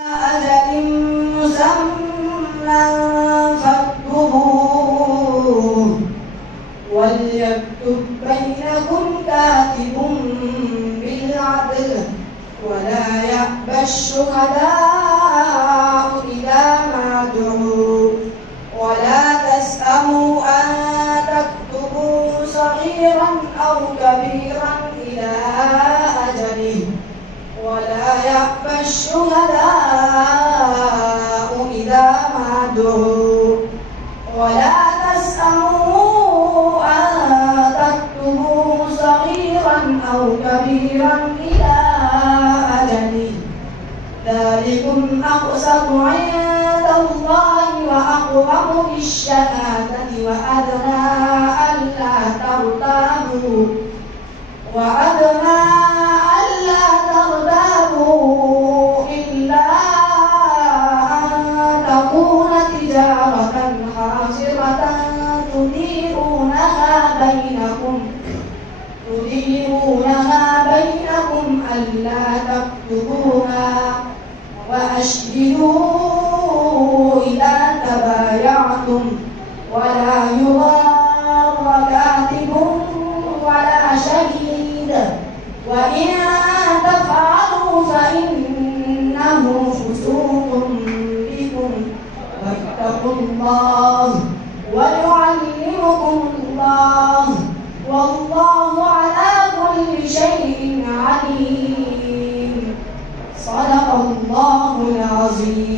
أجل مسمى فاكتبوه وليكتب بينكم كاتب بالعدل ولا يأبى الشهداء إذا ما دعوا ولا تسأموا أن تكتبوا صغيرا أو كبيرا إلى أجله ولا يأبى الشهداء إذا ما دعوا ولا تسأموا أن تكتبوا صغيرا أو كبيرا إلى أجله ذلكم أقسط عند الله وأقوم للشهادة وأدنى ألا ترتابوا إلا أن تكون تجارة حاضرة تديرونها بينكم ألا تكتبوها وأشهدوا إذا تبايعتم ولا يضار كاتب ولا شهيد وإن تفعلوا فإنه فسوق بكم واتقوا الله ويعلمكم الله والله على كل شيء عليم. صدق الله العظيم.